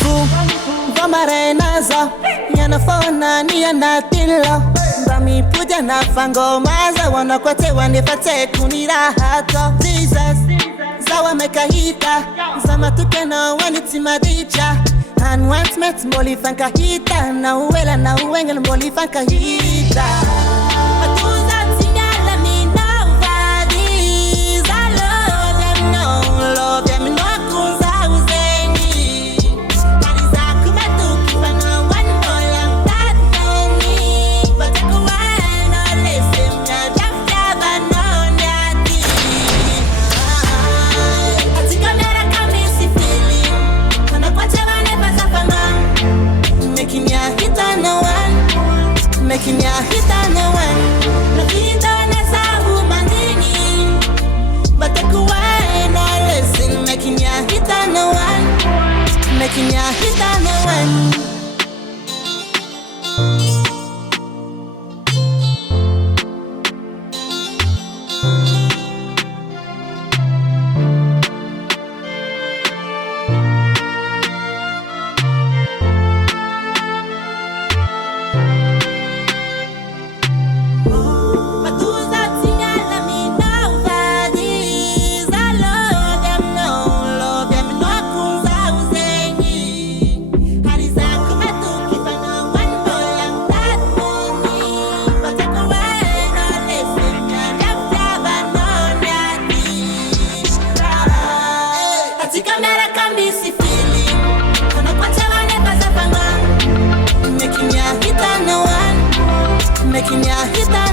Banifu Vamarenaza Nyanafona niyanatilo Bami puja na fangomaza Wanakwate wanifate kunirahato Jesus Zawa mekahita Zama tukena wanitimadicha And once met mboli fankahita Na uwela na uwengel mboli fankahita Making ya hit on the one, no hit on a sahu mandini. But the kuwai no listen, making ya hit on the one, making ya hit on the one. Making ya hit on